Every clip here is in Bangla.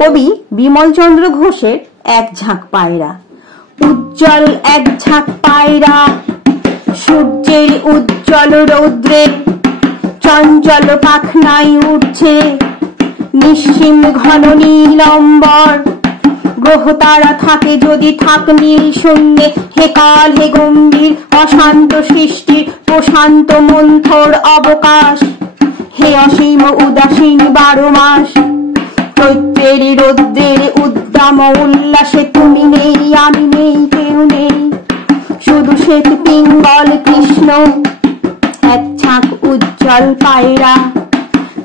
কবি বিমল চন্দ্র ঘোষের এক ঝাঁক পায়রা। উজ্জ্বল এক ঝাঁক পায়রা, সূর্যের উজ্জ্বল রৌদ্রে চঞ্চল পাখনায় উঠছে। নিশ্চিম ঘন নীল অম্বর, গ্রহ তারা থাকে যদি থাক নীল শূন্যে। হে কাল হে গম্ভীর অশান্ত সৃষ্টির প্রশান্ত মন্থর অবকাশ। হে অসীম উদাসীন 12 মাস, চৈত্রের রৌদ্রের উদ্দাম উল্লাসে তুমি নেই, আমি নেই, কেউ নেই, শুধু শ্বেত পিঙ্গল কৃষ্ণ এক ঝাঁক উজ্জ্বল পায়রা।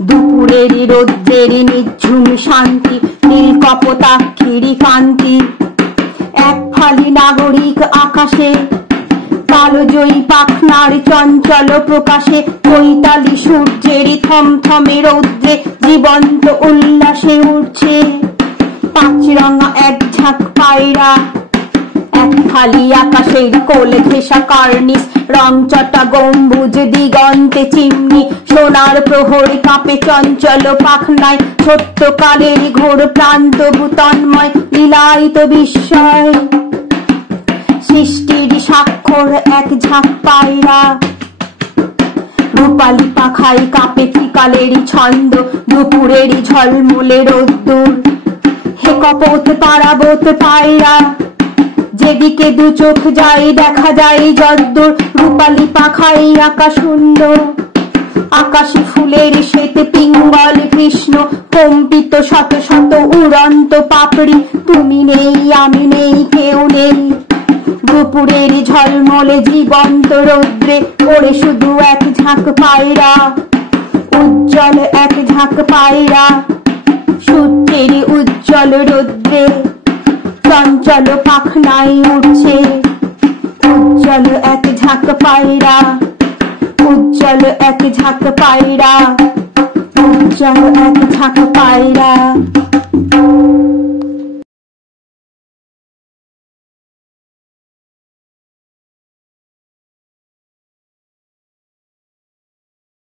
দুপুরের রৌদ্রের নিঝুম শান্তি, নীল কপোতাক্ষেরই কান্তি। এক ফালি নাগরিক আকাশে কালোজয়ী পাখনার চঞ্চল প্রকাশে। কৈতালি সূর্যের থমথমে রৌদ্রে জীবন্ত উল্লাসে উঠছে। পাঁচরঙা এক ঝাঁক পায়রা, এক ফালি আকাশের কোলে ঘেঁষা কার্নিস। রংচটা গম্বুজ দিগন্তে চিমনি, সোনার প্রহর কাঁপে চঞ্চল পাখনায়। সত্যকালের ঘোর প্রান্ত ভূতন্ময় লীলায়িত বিস্ময়। সৃষ্টির স্বাক্ষর এক ঝাঁক পায়রা, রূপালী পাখায় কাঁপে ত্রিকালেরই ছন্দ। দুপুরেরই ঝলমলে রোদ্দুর, হে কপোত তারাবত পায়রা, যেদিকে দু চোখ যায় দেখা যায় যদ্দূর। রূপালী পাখায় আকাশ শূন্য, আকাশে ফুলের শ্বেত পিঙ্গল কৃষ্ণ। কম্পিত শত শত উড়ন্ত পাপড়ি, তুমি নেই, আমি নেই, কেউ নেই। দুপুরের ঝলমলে জীবন্ত রৌদ্রে ওড়ে শুধু এক ঝাঁক পায়রা। উজ্জ্বল এক ঝাঁক পায়রা, সূর্যের উজ্জ্বল রৌদ্রে চঞ্চল পাখনায় উঠছে। উজ্জ্বল এক ঝাঁক পায়রা, উজ্জ্বল এক ঝাঁক পায়রা, উজ্জ্বল এক ঝাঁক পায়রা।